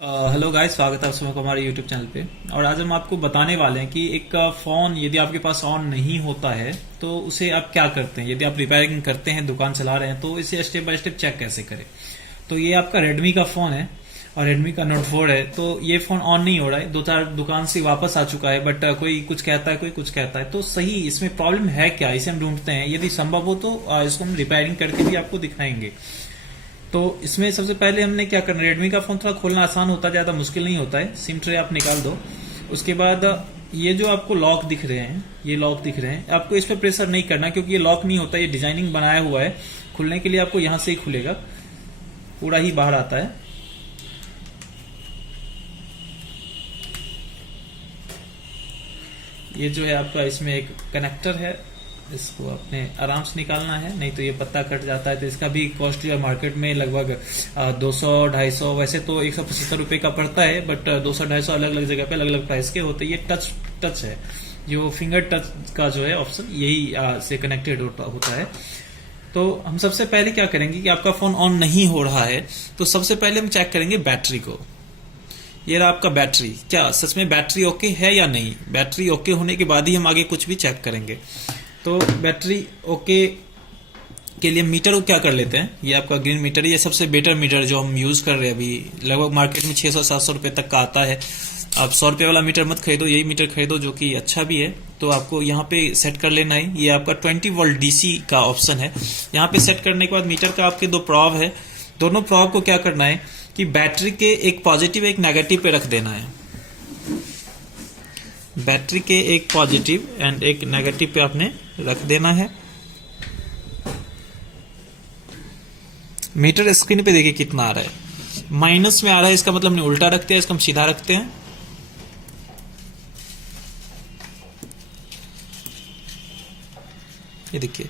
Hello guys, स्वागत है आप सबको हमारे यूट्यूब चैनल पे। और आज हम आपको बताने वाले हैं कि एक फ़ोन यदि आपके पास ऑन नहीं होता है तो उसे आप क्या करते हैं। यदि आप रिपेयरिंग करते हैं, दुकान चला रहे हैं, तो इसे स्टेप बाय स्टेप चेक कैसे करें। तो ये आपका रेडमी का फ़ोन है और रेडमी का नोट 4 है। तो ये फ़ोन ऑन नहीं हो रहा है, दो चार दुकान से वापस आ चुका है, बट कोई कुछ कहता है, कोई कुछ कहता है। तो सही इसमें प्रॉब्लम है क्या, इसे हम ढूंढते हैं। यदि संभव हो तो इसको हम रिपेयरिंग करके भी आपको दिखाएंगे। तो इसमें सबसे पहले हमने क्या करना, रेडमी का फोन थोड़ा खोलना आसान होता है, ज्यादा मुश्किल नहीं होता है। सिम ट्रे आप निकाल दो। उसके बाद ये जो आपको लॉक दिख रहे हैं, ये लॉक दिख रहे हैं, आपको इस पर प्रेशर नहीं करना क्योंकि ये लॉक नहीं होता, ये डिजाइनिंग बनाया हुआ है। खुलने के लिए आपको यहां से ही खुलेगा, पूरा ही बाहर आता है। ये जो है आपका, इसमें एक कनेक्टर है, इसको आपने आराम से निकालना है, नहीं तो ये पत्ता कट जाता है। तो इसका भी कॉस्ट जो है मार्केट में लगभग 200-250, वैसे तो 175 रुपए का पड़ता है, बट 200-250 अलग अलग जगह पे अलग अलग प्राइस के होते हैं। ये टच है, जो फिंगर टच का जो है ऑप्शन, यही से कनेक्टेड होता है। तो हम सबसे पहले क्या करेंगे कि आपका फोन ऑन नहीं हो रहा है, तो सबसे पहले हम चेक करेंगे बैटरी को। ये रहा आपका बैटरी, क्या सच में बैटरी ओके है या नहीं। बैटरी ओके होने के बाद ही हम आगे कुछ भी चेक करेंगे। तो बैटरी ओके के लिए मीटर को क्या कर लेते हैं, ये आपका ग्रीन मीटर, ये सबसे बेटर मीटर जो हम यूज कर रहे हैं अभी। लगभग मार्केट में 600-700 रुपए तक का आता है। आप 100 रुपए वाला मीटर मत खरीदो, यही मीटर खरीदो जो कि अच्छा भी है। तो आपको यहाँ पे सेट कर लेना है। ये आपका 20 वोल्ट डीसी का ऑप्शन है। यहाँ पे सेट करने के बाद मीटर का आपके दो प्रॉब है, दोनों प्रॉब को क्या करना है कि बैटरी के एक पॉजिटिव एक नेगेटिव पे रख देना है। बैटरी के एक पॉजिटिव एंड एक नेगेटिव पे आपने रख देना है। मीटर स्क्रीन पे देखिए कितना आ रहा है, माइनस में आ रहा है। इसका मतलब हमने उल्टा रखते हैं, इसको हम सीधा रखते हैं। ये देखिए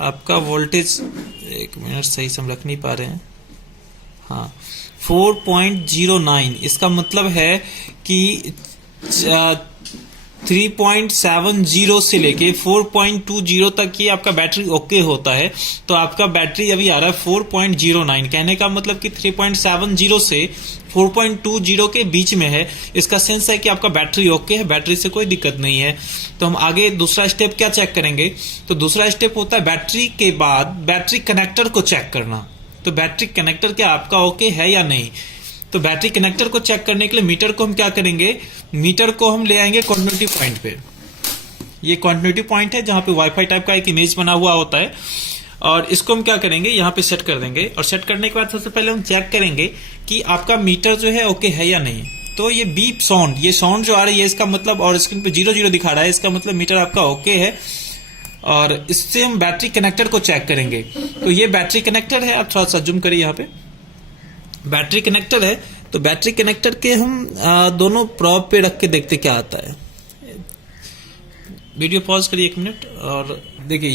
आपका वोल्टेज, एक मिनट, सही से हम रख नहीं पा रहे हैं। हाँ, 4.09। इसका मतलब है कि 3.70 से लेके 4.20 तक ही आपका बैटरी ओके होता है। तो आपका बैटरी अभी आ रहा है 4.09, कहने का मतलब कि 3.70 से 4.20 के बीच में है। इसका सेंस है कि आपका बैटरी ओके है, बैटरी से कोई दिक्कत नहीं है। तो हम आगे दूसरा स्टेप क्या चेक करेंगे, तो दूसरा स्टेप होता है बैटरी के बाद बैटरी कनेक्टर को चेक करना। तो बैटरी कनेक्टर क्या आपका ओके है या नहीं। तो बैटरी कनेक्टर को चेक करने के लिए मीटर को हम क्या करेंगे, मीटर को हम ले आएंगे कंटिन्यूटी पॉइंट पे। ये कंटिन्यूटी पॉइंट है जहां पे वाईफाई टाइप का एक इमेज बना हुआ होता है, और इसको हम क्या करेंगे, यहाँ पे सेट कर देंगे। और सेट करने के बाद सबसे पहले हम चेक करेंगे कि आपका मीटर जो है ओके है या नहीं। तो ये बीप साउंड, ये साउंड जो आ रही है, इसका मतलब, और स्क्रीन पे 0-0 दिखा रहा है, इसका मतलब मीटर आपका ओके है। और इससे हम बैटरी कनेक्टर को चेक करेंगे। तो ये बैटरी कनेक्टर है, आप थोड़ा सा जूम करिए, यहाँ पे बैटरी कनेक्टर है। तो बैटरी कनेक्टर के हम दोनों प्रॉब पे रख के देखते क्या आता है। वीडियो पॉज करिए 1 मिनट और देखिए,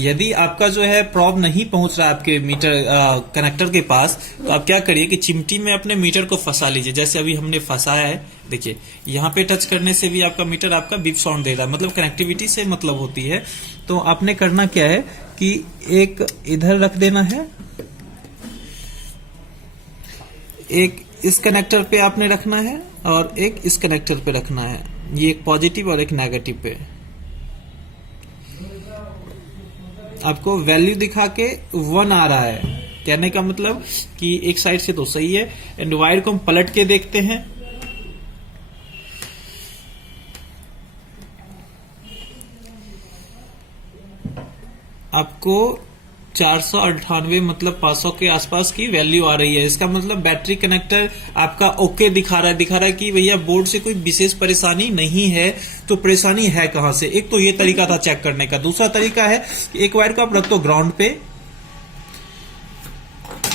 यदि आपका जो है प्रॉब नहीं पहुंच रहा है आपके मीटर कनेक्टर के पास, तो आप क्या करिए कि चिमटी में अपने मीटर को फंसा लीजिए, जैसे अभी हमने फंसाया है। देखिए यहाँ पे टच करने से भी आपका मीटर आपका बीप साउंड दे रहा है, मतलब कनेक्टिविटी से मतलब होती है। तो आपने करना क्या है कि एक इधर रख देना है, एक इस कनेक्टर पे आपने रखना है, और एक इस कनेक्टर पे रखना है। ये एक पॉजिटिव और एक नेगेटिव पे। आपको वैल्यू दिखा के 1 आ रहा है, कहने का मतलब कि एक साइड से तो सही है। एंड वायर को हम पलट के देखते हैं। आपको 498 मतलब 500 के आसपास की वैल्यू आ रही है। इसका मतलब बैटरी कनेक्टर आपका ओके दिखा रहा है कि भैया बोर्ड से कोई विशेष परेशानी नहीं है। तो परेशानी है कहां से, एक तो ये तरीका था चेक करने का। दूसरा तरीका है कि एक वायर को आप रख दो ग्राउंड पे,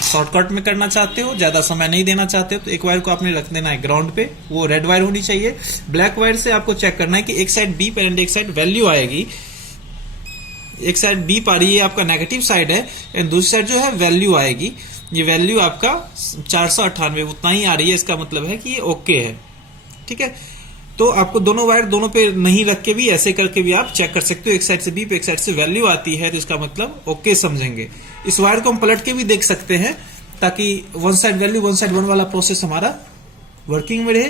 शॉर्टकट में करना चाहते हो, ज्यादा समय नहीं देना चाहते हो, तो एक वायर को आपने रख देना है ग्राउंड पे। वो रेड वायर होनी चाहिए। ब्लैक वायर से आपको चेक करना है कि एक साइड बीप एंड एक साइड वैल्यू आएगी। एक साइड बीप आ रही है, आपका नेगेटिव साइड है, एंड दूसरी साइड जो है वैल्यू आएगी। ये वैल्यू आपका 498 उतना ही आ रही है, इसका मतलब है कि ये ओके है। ठीक है, तो आपको दोनों वायर दोनों पे नहीं रख के भी, ऐसे करके भी आप चेक कर सकते हो। एक साइड से बीप, एक साइड से वैल्यू आती है, तो इसका मतलब ओके समझेंगे। इस वायर को हम पलट के भी देख सकते हैं, ताकि one side value one side one वाला प्रोसेस हमारा वर्किंग में रहे।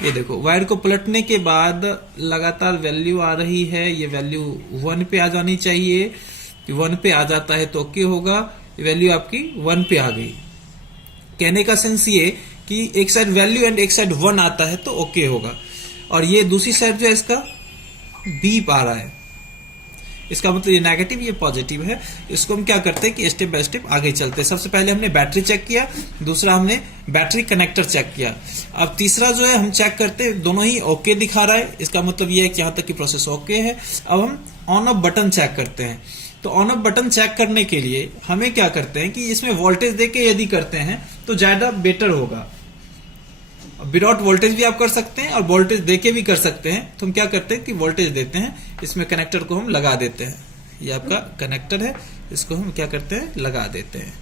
ये देखो वायर को पलटने के बाद लगातार वैल्यू आ रही है, ये वैल्यू 1 पे आ जानी चाहिए। 1 पे आ जाता है तो ओके होगा, वैल्यू आपकी 1 पे आ गई। कहने का सेंस ये कि एक साइड वैल्यू एंड एक साइड 1 आता है तो ओके होगा। और ये दूसरी साइड जो है इसका बीप आ रहा है, इसका मतलब ये नेगेटिव ये पॉजिटिव है। इसको हम क्या करते हैं कि स्टेप बाय स्टेप आगे चलते हैं। सबसे पहले हमने बैटरी चेक किया, दूसरा हमने बैटरी कनेक्टर चेक किया, अब तीसरा जो है हम चेक करते हैं दोनों ही ओके दिखा रहा है, इसका मतलब ये है कि यहां तक की प्रोसेस ओके है। अब हम ऑन ऑफ बटन चेक करते हैं। तो ऑन ऑफ बटन चेक करने के लिए हमें क्या करते हैं कि इसमें वोल्टेज देके यदि करते हैं तो ज्यादा बेटर होगा। विदाउट वोल्टेज भी आप कर सकते हैं और वोल्टेज देके भी कर सकते हैं। तो हम क्या करते हैं कि वोल्टेज देते हैं, इसमें कनेक्टर को हम लगा देते हैं। ये आपका कनेक्टर है, इसको हम क्या करते हैं लगा देते हैं।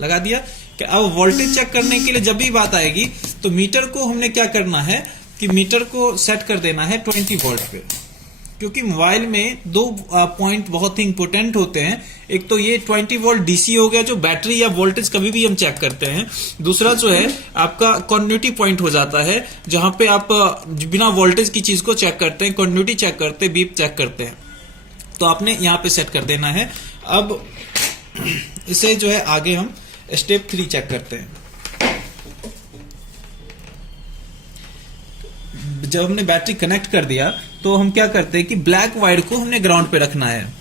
लगा दिया कि अब वोल्टेज चेक करने के लिए जब भी बात आएगी तो मीटर को हमने क्या करना है कि मीटर को सेट कर देना है 20 वोल्ट पे, क्योंकि मोबाइल में 2 पॉइंट बहुत ही इंपोर्टेंट होते हैं। एक तो ये 20 वोल्ट डीसी हो गया जो बैटरी या वोल्टेज कभी भी हम चेक करते हैं। दूसरा जो है आपका कंटिन्यूटी पॉइंट हो जाता है, जहां पे आप बिना वोल्टेज की चीज को चेक करते हैं, कंटिन्यूटी चेक करते हैं, बीप चेक करते हैं। तो आपने यहां पे सेट कर देना है। अब इसे जो है आगे हम स्टेप 3 चेक करते हैं। जब हमने बैटरी कनेक्ट कर दिया तो हम क्या करते हैं कि ब्लैक वायर को हमने ग्राउंड पे रखना है।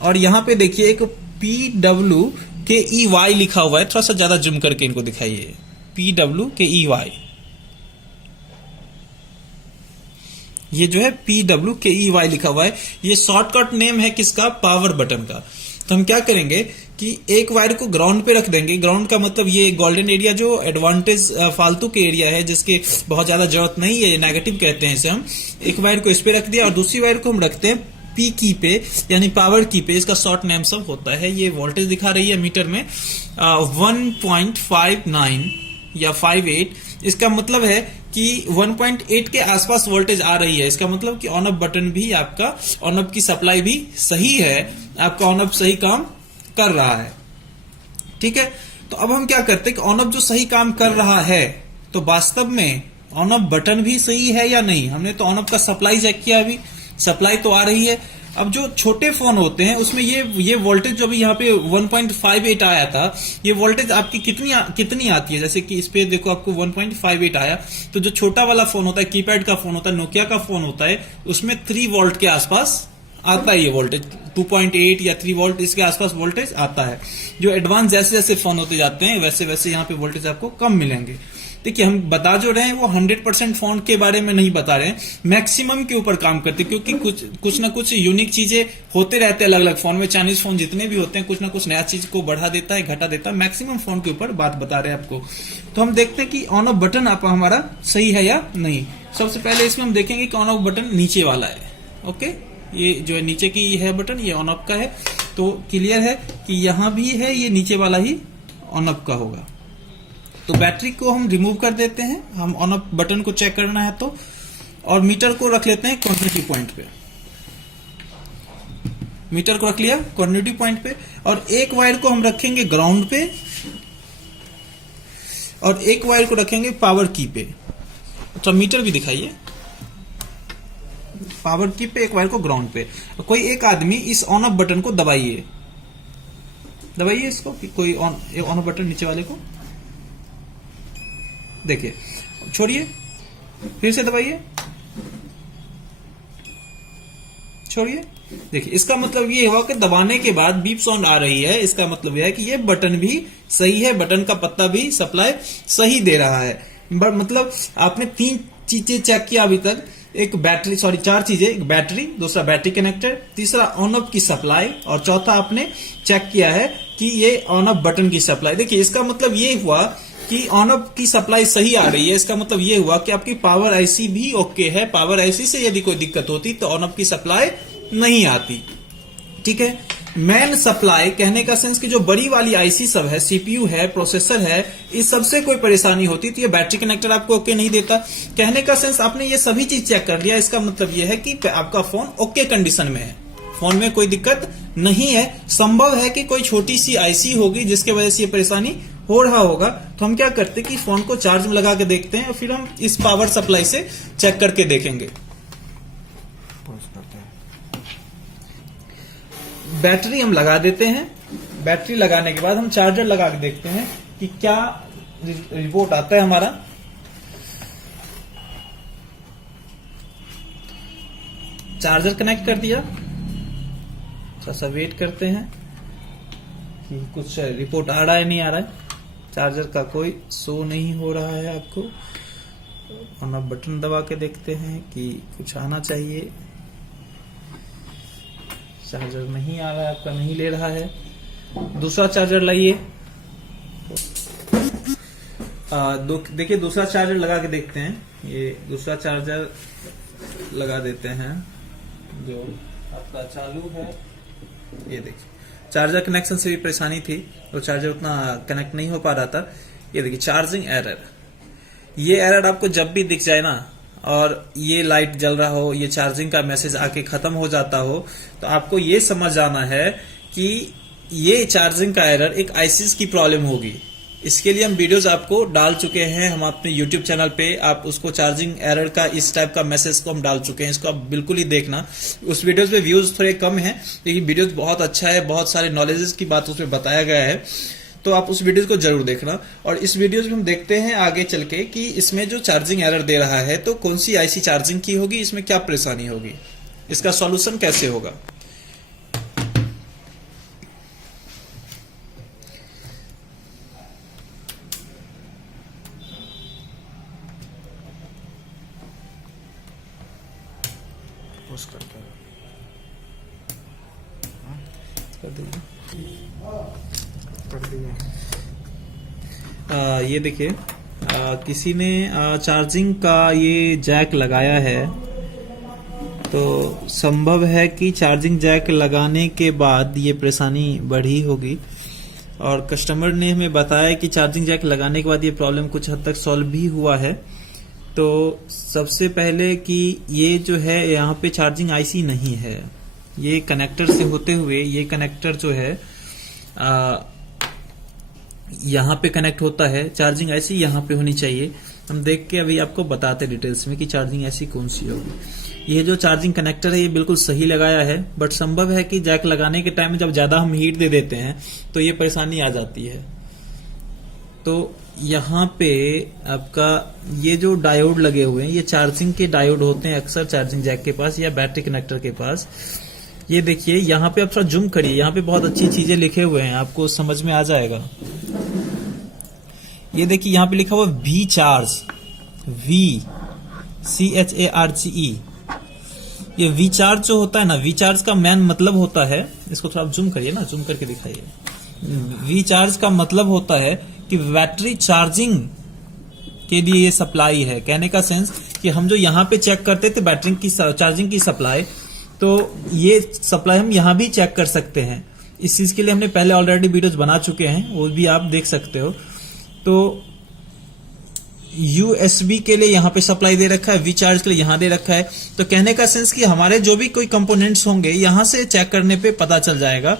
और यहां पे देखिए एक PWKEY लिखा हुआ है, थोड़ा सा ज्यादा जूम करके इनको दिखाइए। PWKEY, ये जो है PWKEY लिखा हुआ है, ये शॉर्टकट नेम है किसका, पावर बटन का। तो हम क्या करेंगे कि एक वायर को ग्राउंड पे रख देंगे। ग्राउंड का मतलब ये गोल्डन एरिया जो एडवांटेज फालतू के एरिया है जिसके बहुत ज्यादा जरूरत नहीं है, नेगेटिव कहते हैं इसे हम। एक वायर को इस पे रख दिया और दूसरी वायर को हम रखते हैं P की पे, यानी पावर की पे। इसका शॉर्ट नेम सब होता है। ये वोल्टेज दिखा रही है मीटर में 1.59 या 58। इसका मतलब है कि 1.8 के आसपास वोल्टेज आ रही है। इसका मतलब कि ऑन ऑफ बटन भी आपका, ऑन ऑफ की सप्लाई भी सही है, आपका ऑन ऑफ सही काम कर रहा है। ठीक है, तो अब हम क्या करते हैं कि ऑन ऑफ जो सही काम कर रहा है तो वास्तव में ऑन ऑफ बटन भी सही है या नहीं। हमने तो ऑन ऑफ का सप्लाई चेक किया, अभी सप्लाई तो आ रही है। अब जो छोटे फोन होते हैं उसमें ये वोल्टेज जो भी यहाँ पे 1.58 आया था, ये वोल्टेज आपकी कितनी आती है। जैसे कि इस पे देखो आपको 1.58 आया, तो जो छोटा वाला फोन होता है, कीपैड का फोन होता है, नोकिया का फोन होता है, उसमें 3 वोल्ट के आसपास आता है ये वोल्टेज। 2.8 या 3 वोल्ट इसके आसपास वोल्टेज आता है। जो एडवांस जैसे जैसे फोन होते जाते हैं वैसे वैसे यहाँ पे वोल्टेज आपको कम मिलेंगे। देखिए हम बता जो रहे हैं वो 100% फोन के बारे में नहीं बता रहे हैं, मैक्सिमम के ऊपर काम करते हैं, क्योंकि कुछ ना कुछ यूनिक चीजें होते रहते हैं अलग अलग फोन में। चाइनीज फोन जितने भी होते हैं कुछ ना कुछ नया चीज को बढ़ा देता है, घटा देता है। मैक्सिमम फोन के ऊपर बात बता रहे हैं आपको। तो हम देखते हैं कि ऑन ऑफ बटन आप हमारा सही है या नहीं। सबसे पहले इसमें हम देखेंगे कि ऑन ऑफ बटन नीचे वाला है। ओके, ये जो है नीचे की है बटन, ये ऑन ऑफ का है। तो क्लियर है कि यहां भी है, ये नीचे वाला ही ऑन ऑफ का होगा। तो बैटरी को हम रिमूव कर देते हैं, हम ऑन ऑफ बटन को चेक करना है तो। और मीटर को रख लेते हैं कंटिन्यूटी पॉइंट पे। मीटर को रख लिया कंटिन्यूटी पॉइंट पे, और एक वायर को हम रखेंगे ग्राउंड पे और एक वायर को रखेंगे पावर की पे। तो मीटर भी दिखाइए, पावर की पे, एक वायर को ग्राउंड पे। कोई एक आदमी इस ऑन ऑफ बटन को दबाइए, दबाइए इसको, कोई ऑन ऑफ बटन नीचे वाले को देखिए, छोड़िए, फिर से दबाइए, छोड़िए। देखिए इसका मतलब ये हुआ कि दबाने के बाद बीप साउंड आ रही है। इसका मतलब यह है कि ये बटन भी सही है, बटन का पत्ता भी सप्लाई सही दे रहा है। मतलब आपने 3 चीजें चेक किया अभी तक, एक बैटरी, 4 चीजें, एक बैटरी, दूसरा बैटरी कनेक्टर, तीसरा ऑन ऑफ की सप्लाई, और चौथा आपने चेक किया है कि ये ऑन ऑफ बटन की सप्लाई। देखिए इसका मतलब ये हुआ कि ऑन ऑफ की सप्लाई सही आ रही है। इसका मतलब ये हुआ कि आपकी पावर आईसी भी ओके है। पावर आईसी से यदि कोई दिक्कत होती तो ऑन ऑफ की सप्लाई नहीं आती। ठीक है, मेन सप्लाई कहने का सेंस कि जो बड़ी वाली आईसी सब है, सीपीयू है, प्रोसेसर है, इस सबसे कोई परेशानी होती तो ये बैटरी कनेक्टर आपको ओके नहीं देता। कहने का सेंस आपने ये सभी चीज चेक कर लिया, इसका मतलब ये है कि आपका फोन ओके कंडीशन में है, फोन में कोई दिक्कत नहीं है। संभव है कि कोई छोटी सी आईसी होगी जिसके वजह से ये परेशानी हो रहा होगा तो हम क्या करते हैं कि फोन को चार्ज में लगा के देखते हैं और फिर हम इस पावर सप्लाई से चेक करके देखेंगे। बैटरी हम लगा देते हैं, बैटरी लगाने के बाद हम चार्जर लगा के देखते हैं कि क्या रिपोर्ट आता है हमारा। चार्जर कनेक्ट कर दिया, थोड़ा सा वेट करते हैं कि कुछ रिपोर्ट आ रहा है नहीं आ रहा है। चार्जर का कोई शो नहीं हो रहा है आपको, हम अब बटन दबा के देखते हैं कि कुछ आना चाहिए। चार्जर नहीं आ रहा है आपका, नहीं ले रहा है। दूसरा चार्जर लाइए, देखिए दूसरा चार्जर लगा के देखते हैं। ये दूसरा चार्जर लगा देते हैं जो आपका चालू है। ये देखिए चार्जर कनेक्शन से भी परेशानी थी और चार्जर उतना कनेक्ट नहीं हो पा रहा था। ये देखिए चार्जिंग एरर, ये एरर आपको जब भी दिख जाए ना और ये लाइट जल रहा हो, ये चार्जिंग का मैसेज आके खत्म हो जाता हो, तो आपको ये समझ आना है कि ये चार्जिंग का एरर एक आईसीस की प्रॉब्लम होगी। इसके लिए हम वीडियोस आपको डाल चुके हैं, हम अपने YouTube चैनल पे आप उसको चार्जिंग एरर का इस टाइप का मैसेज को हम डाल चुके हैं, इसको आप बिल्कुल ही देखना। उस वीडियोस पे व्यूज थोड़े कम हैं लेकिन वीडियोस बहुत अच्छा है, बहुत सारे नॉलेजेस की बात उसमें बताया गया है, तो आप उस वीडियो को जरूर देखना। और इस वीडियो में हम देखते हैं आगे चल के कि इसमें जो चार्जिंग एरर दे रहा है तो कौन सी आईसी चार्जिंग की होगी, इसमें क्या परेशानी होगी, इसका सॉल्यूशन कैसे होगा। ये देखिए किसी ने चार्जिंग का ये जैक लगाया है, तो संभव है कि चार्जिंग जैक लगाने के बाद ये परेशानी बढ़ी होगी। और कस्टमर ने हमें बताया कि चार्जिंग जैक लगाने के बाद ये प्रॉब्लम कुछ हद तक सॉल्व भी हुआ है। तो सबसे पहले कि ये जो है यहाँ पे चार्जिंग आईसी नहीं है, ये कनेक्टर से होते हुए ये कनेक्टर जो है यहाँ पे कनेक्ट होता है। चार्जिंग आईसी यहाँ पे होनी चाहिए। हम देख के अभी आपको बताते डिटेल्स में कि चार्जिंग आईसी कौन सी होगी। ये जो चार्जिंग कनेक्टर है ये बिल्कुल सही लगाया है, बट संभव है कि जैक लगाने के टाइम में जब ज्यादा हम हीट दे देते हैं तो ये परेशानी आ जाती है। तो यहाँ पे आपका ये जो डायोड लगे हुए हैं ये चार्जिंग के डायोड होते हैं अक्सर चार्जिंग जैक के पास या बैटरी कनेक्टर के पास। ये देखिए यहाँ पे आप थोड़ा जूम करिए, यहाँ पे बहुत अच्छी चीजें लिखे हुए हैं, आपको समझ में आ जाएगा। ये देखिए यहाँ पे लिखा हुआ वी चार्ज, VCHARGE। ये वी चार्ज जो होता है ना, वी चार्ज का मेन मतलब होता है, इसको थोड़ा जूम करिए ना, जूम करके दिखाइए। वी चार्ज का मतलब होता है कि बैटरी चार्जिंग के लिए ये सप्लाई है। कहने का सेंस कि हम जो यहाँ पे चेक करते थे बैटरी की चार्जिंग की सप्लाई, तो ये सप्लाई हम यहाँ भी चेक कर सकते हैं। इस चीज के लिए हमने पहले ऑलरेडी वीडियोस बना चुके हैं, वो भी आप देख सकते हो। तो USB के लिए यहाँ पे सप्लाई दे रखा है, वी चार्ज के लिए यहाँ दे रखा है। तो कहने का सेंस कि हमारे जो भी कोई कंपोनेंट्स होंगे यहाँ से चेक करने पे पता चल जाएगा